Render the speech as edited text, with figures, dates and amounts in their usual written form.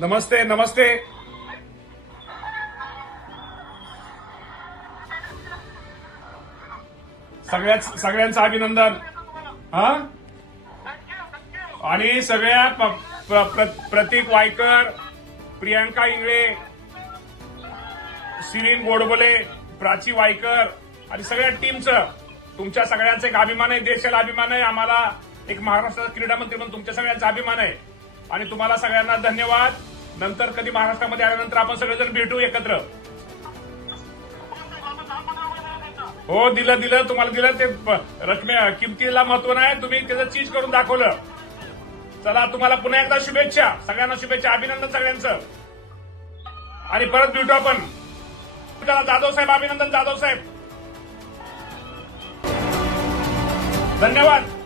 नमस्ते नमस्ते. सगळ्यांचं अभिनंदन. हा आणि सगळ्या प्रतीक वायकर, प्रियांका इंगळे, शिरीन गोडबोले, प्राची वायकर आणि सगळ्या टीमचं तुमच्या सगळ्यांचा एक अभिमान आहे, देशाला अभिमान आहे, आम्हाला एक महाराष्ट्राचा क्रीडा मंत्री म्हणून तुमच्या सगळ्यांचा अभिमान आहे आणि तुम्हाला सगळ्यांना धन्यवाद. नंतर कधी महाराष्ट्रामध्ये आल्यानंतर आपण सगळेजण भेटू एकत्र. हो दिलं तुम्हाला दिलं ते किमतीला महत्व नाही, तुम्ही त्याचं चीज करून दाखवलं. चला तुम्हाला पुन्हा एकदा शुभेच्छा, सगळ्यांना शुभेच्छा, अभिनंदन सगळ्यांचं आणि परत भेटू आपण. चला जाधव साहेब, अभिनंदन जाधव साहेब, धन्यवाद.